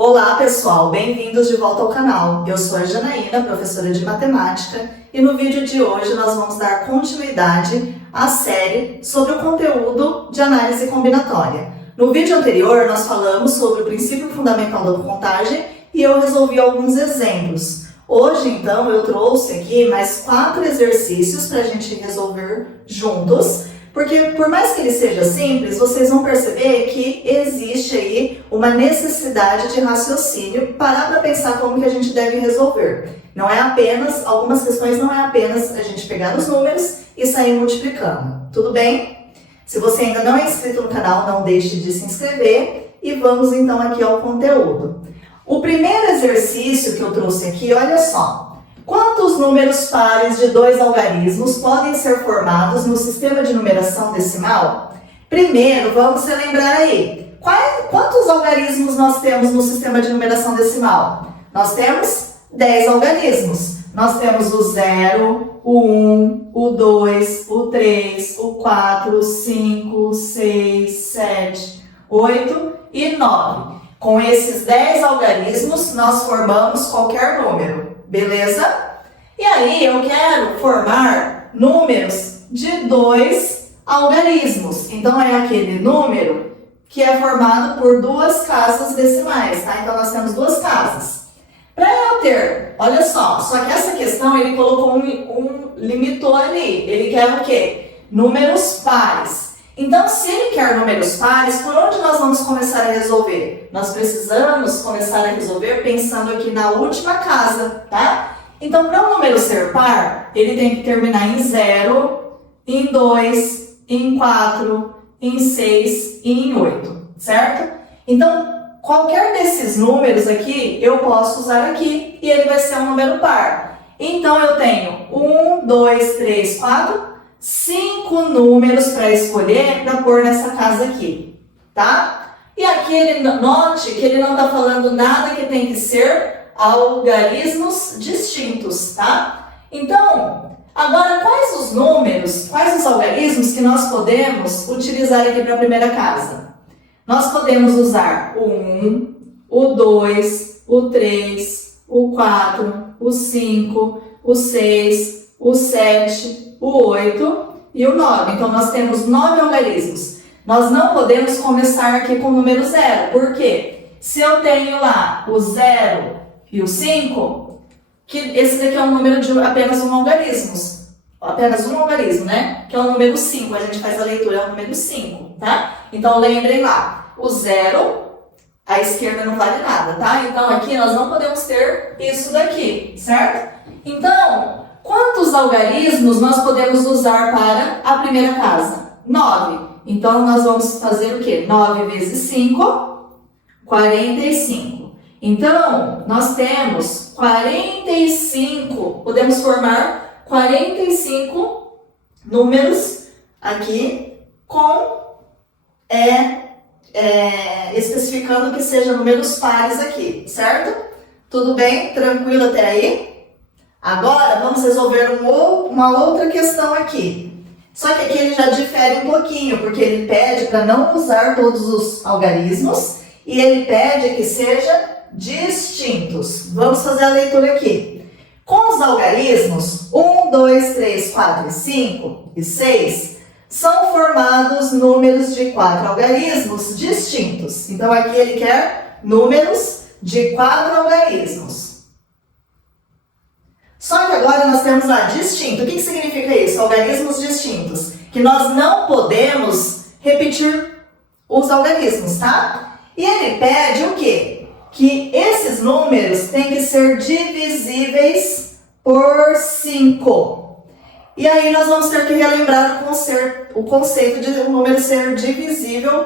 Olá pessoal, bem-vindos de volta ao canal. Eu sou a Janaína, professora de matemática, e no vídeo de hoje nós vamos dar continuidade à série sobre o conteúdo de análise combinatória. No vídeo anterior nós falamos sobre o princípio fundamental da contagem e eu resolvi alguns exemplos. Hoje então eu trouxe aqui mais 4 exercícios para a gente resolver juntos. Porque por mais que ele seja simples, vocês vão perceber que existe aí uma necessidade de raciocínio, parar para pensar como que a gente deve resolver. Não é apenas, algumas questões não é apenas a gente pegar os números e sair multiplicando. Tudo bem? Se você ainda não é inscrito no canal, não deixe de se inscrever e vamos então aqui ao conteúdo. O primeiro exercício que eu trouxe aqui, olha só. Quantos números pares de 2 algarismos podem ser formados no sistema de numeração decimal? Primeiro, vamos relembrar aí. Quantos algarismos nós temos no sistema de numeração decimal? Nós temos 10 algarismos. Nós temos o 0, o 1, o 2, o 3, o 4, o 5, o 6, 7, 8 e 9. Com esses 10 algarismos, nós formamos qualquer número. Beleza? E aí eu quero formar números de 2 algarismos. Então é aquele número que é formado por 2 casas decimais, tá? Então nós temos 2 casas. Para eu ter, olha só que essa questão ele colocou limitou ali. Ele quer o quê? Números pares. Então, se ele quer números pares, por onde nós vamos começar a resolver? Nós precisamos começar a resolver pensando aqui na última casa, tá? Então, para um número ser par, ele tem que terminar em 0, em 2, em 4, em 6 e em 8, certo? Então, qualquer desses números aqui, eu posso usar aqui e ele vai ser um número par. Então, eu tenho 1, 2, 3, 4... 5 números para escolher para pôr nessa casa aqui, tá? E aqui ele note que ele não está falando nada que tem que ser algarismos distintos, tá? Então, agora quais os números, quais os algarismos que nós podemos utilizar aqui para a primeira casa? Nós podemos usar o 1, o 2, o 3, o 4, o 5, o 6, o 7, o 8 e o 9. Então, nós temos 9 algarismos. Nós não podemos começar aqui com o número 0. Por quê? Se eu tenho lá o 0 e o 5, que esse daqui é um número de apenas um algarismo, né? Que é o número 5. A gente faz a leitura, é o número 5, tá? Então, lembrem lá, o 0, a esquerda não vale nada, tá? Então, aqui nós não podemos ter isso daqui, certo? Então, quantos algarismos nós podemos usar para a primeira casa? 9. Então, nós vamos fazer o quê? 9 vezes 5, 45. Então, nós temos 45, podemos formar 45 números aqui especificando que sejam números pares aqui, certo? Tudo bem? Tranquilo até aí? Agora, vamos resolver uma outra questão aqui. Só que aqui ele já difere um pouquinho, porque ele pede para não usar todos os algarismos e ele pede que sejam distintos. Vamos fazer a leitura aqui. Com os algarismos 1, 2, 3, 4, 5 e 6, são formados números de 4 algarismos distintos. Então, aqui ele quer números de 4 algarismos. Só que agora nós temos lá distinto. O que significa isso? Algarismos distintos. Que nós não podemos repetir os algarismos, tá? E ele pede o quê? Que esses números têm que ser divisíveis por 5. E aí nós vamos ter que relembrar o conceito de um número ser divisível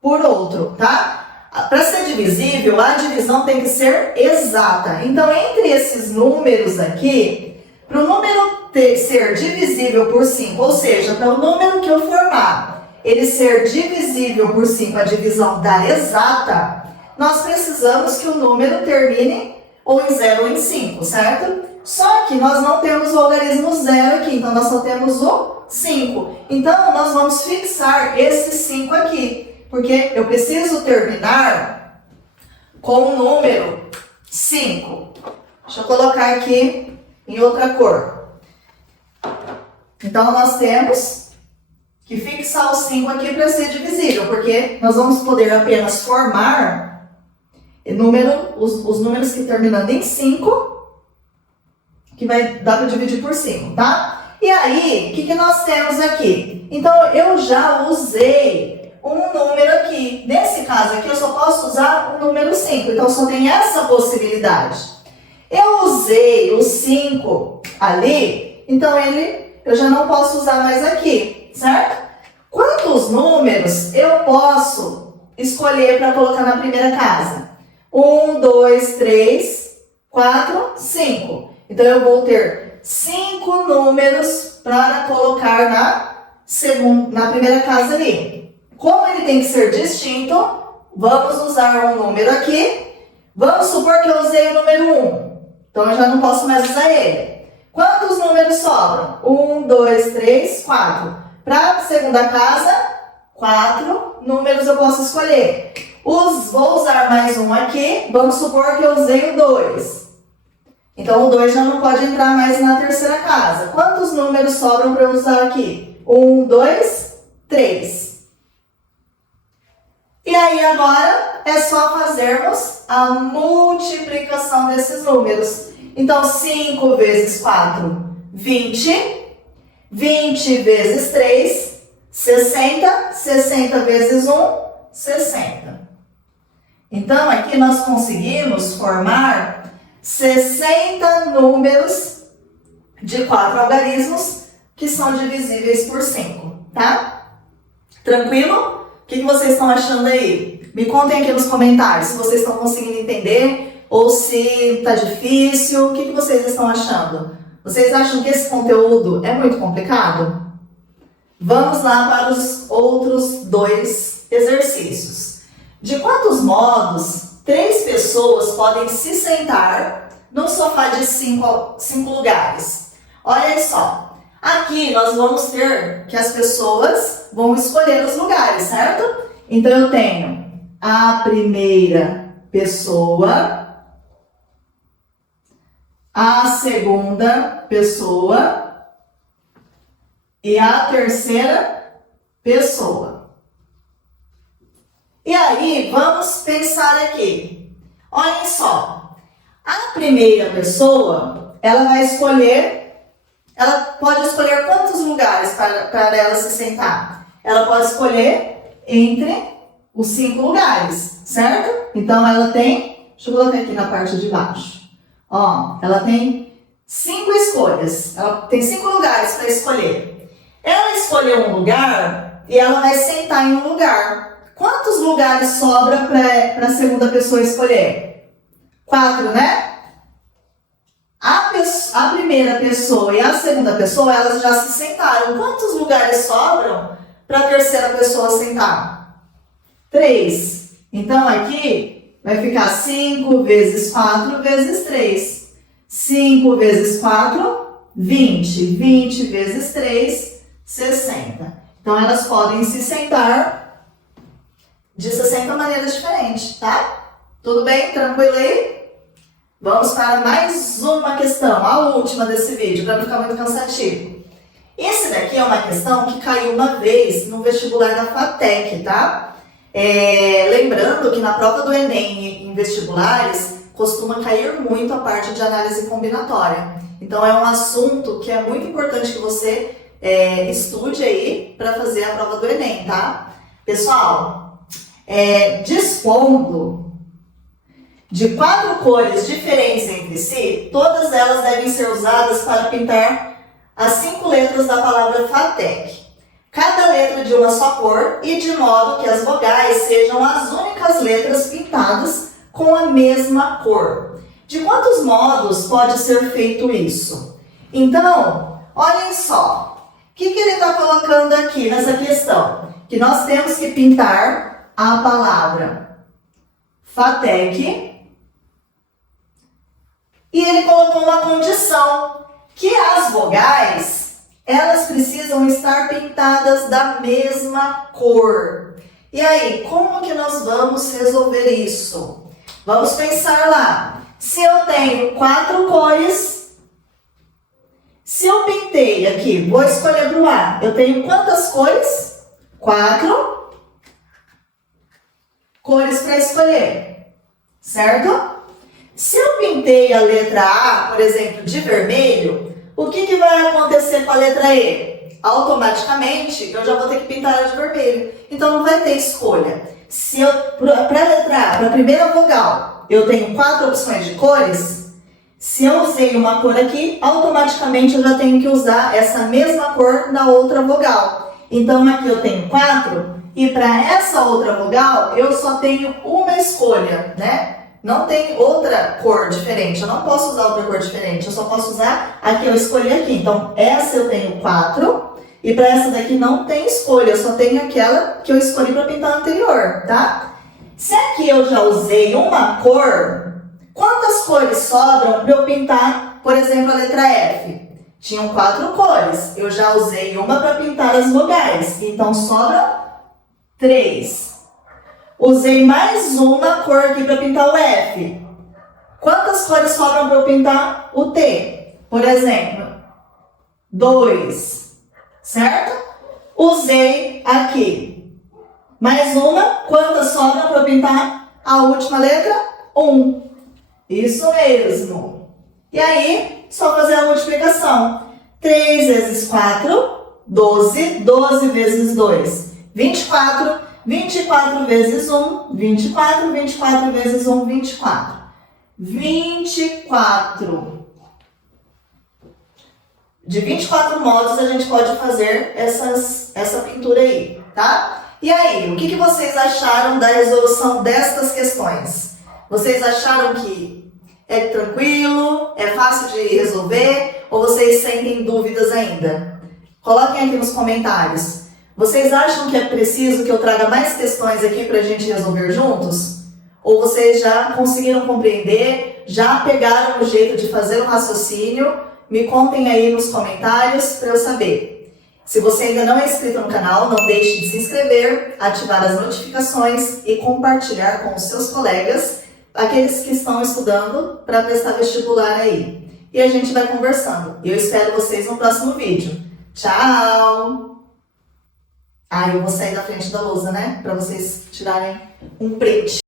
por outro, tá? Para ser divisível, a divisão tem que ser exata. Então, entre esses números aqui, para o número ser divisível por 5, ou seja, para o número que eu formar, ele ser divisível por 5, a divisão dar exata, nós precisamos que o número termine ou em 0 ou em 5, certo? Só que nós não temos o algarismo 0 aqui, então nós só temos o 5. Então, nós vamos fixar esse 5 aqui. Porque eu preciso terminar com o número 5. Deixa eu colocar aqui em outra cor. Então, nós temos que fixar o 5 aqui para ser divisível, porque nós vamos poder apenas formar os números que terminando em 5, que vai dar para dividir por 5, tá? E aí, o que nós temos aqui? Então, eu já usei um número aqui. Nesse caso aqui, eu só posso usar o número 5. Então, só tem essa possibilidade. Eu usei o 5 ali, então eu já não posso usar mais aqui, certo? Quantos números eu posso escolher para colocar na primeira casa? 1, 2, 3, 4, 5. Então, eu vou ter 5 números para colocar na primeira casa ali. Como ele tem que ser distinto, vamos usar um número aqui. Vamos supor que eu usei o número 1. Então, eu já não posso mais usar ele. Quantos números sobram? 1, 2, 3, 4. Para a segunda casa, 4 números eu posso escolher. Vou usar mais um aqui. Vamos supor que eu usei o 2. Então, o 2 já não pode entrar mais na terceira casa. Quantos números sobram para eu usar aqui? 1, 2, 3. E aí, agora, é só fazermos a multiplicação desses números. Então, 5 vezes 4, 20. 20 vezes 3, 60. 60 vezes 1, 60. Então, aqui nós conseguimos formar 60 números de 4 algarismos que são divisíveis por 5, tá? Tranquilo? O que vocês estão achando aí? Me contem aqui nos comentários se vocês estão conseguindo entender ou se está difícil. O que vocês estão achando? Vocês acham que esse conteúdo é muito complicado? Vamos lá para os outros 2 exercícios. De quantos modos 3 pessoas podem se sentar no sofá de 5 lugares? Olha só. Aqui nós vamos ter que as pessoas vão escolher os lugares, certo? Então, eu tenho a primeira pessoa, a segunda pessoa e a terceira pessoa. E aí, vamos pensar aqui. Olhem só. A primeira pessoa, ela pode escolher quantos lugares para ela se sentar? Ela pode escolher entre os 5 lugares, certo? Então, ela tem, deixa eu colocar aqui na parte de baixo. Ó, ela tem 5 escolhas. Ela tem 5 lugares para escolher. Ela escolheu um lugar e ela vai sentar em um lugar. Quantos lugares sobra para a segunda pessoa escolher? 4, né? A primeira pessoa e a segunda pessoa, elas já se sentaram. Quantos lugares sobram para a terceira pessoa sentar? 3. Então, aqui vai ficar 5 vezes 4 vezes 3. 5 vezes 4, 20. 20 vezes 3, 60. Então, elas podem se sentar de 60 maneiras diferentes, tá? Tudo bem? Tranquilo aí? Vamos para mais uma questão, a última desse vídeo, para não ficar muito cansativo. Esse daqui é uma questão que caiu uma vez no vestibular da FATEC, tá? Lembrando que na prova do Enem em vestibulares costuma cair muito a parte de análise combinatória. Então é um assunto que é muito importante que você estude aí para fazer a prova do Enem, tá? Pessoal, dispondo de 4 cores diferentes entre si, todas elas devem ser usadas para pintar as 5 letras da palavra FATEC. Cada letra de uma só cor e de modo que as vogais sejam as únicas letras pintadas com a mesma cor. De quantos modos pode ser feito isso? Então, olhem só. O que ele está colocando aqui nessa questão? Que nós temos que pintar a palavra FATEC. E ele colocou uma condição, que as vogais, elas precisam estar pintadas da mesma cor. E aí, como que nós vamos resolver isso? Vamos pensar lá. Se eu tenho 4 cores, se eu pintei aqui, vou escolher para o A. Eu tenho quantas cores? 4 cores para escolher, certo? Se eu pintei a letra A, por exemplo, de vermelho, o que vai acontecer com a letra E? Automaticamente, eu já vou ter que pintar ela de vermelho. Então, não vai ter escolha. Se eu, para a letra A, para a primeira vogal, eu tenho 4 opções de cores, se eu usei uma cor aqui, automaticamente eu já tenho que usar essa mesma cor na outra vogal. Então, aqui eu tenho 4, e para essa outra vogal, eu só tenho uma escolha, né? Não tem outra cor diferente, eu não posso usar outra cor diferente, eu só posso usar a que eu escolhi aqui. Então, essa eu tenho 4, e para essa daqui não tem escolha, eu só tenho aquela que eu escolhi para pintar a anterior, tá? Se aqui eu já usei uma cor, quantas cores sobram para eu pintar, por exemplo, a letra F? Tinham 4 cores, eu já usei uma para pintar as vogais, então sobram 3. Usei mais uma cor aqui para pintar o F. Quantas cores sobram para eu pintar o T? Por exemplo, 2, certo? Usei aqui mais uma. Quantas sobram para eu pintar a última letra? 1. Isso mesmo. E aí, só fazer a multiplicação. 3 vezes 4, 12. 12 vezes 2, 24. 24 vezes 1, 24. 24 vezes 1, 24. 24. De 24 modos a gente pode fazer essa pintura aí, tá? E aí, o que vocês acharam da resolução destas questões? Vocês acharam que é tranquilo, é fácil de resolver, ou vocês sentem dúvidas ainda? Coloquem aqui nos comentários. Vocês acham que é preciso que eu traga mais questões aqui para a gente resolver juntos? Ou vocês já conseguiram compreender, já pegaram o jeito de fazer o raciocínio? Me contem aí nos comentários para eu saber. Se você ainda não é inscrito no canal, não deixe de se inscrever, ativar as notificações e compartilhar com os seus colegas, aqueles que estão estudando para prestar vestibular aí. E a gente vai conversando. Eu espero vocês no próximo vídeo. Tchau! Eu vou sair da frente da lousa, né? Para vocês tirarem um print.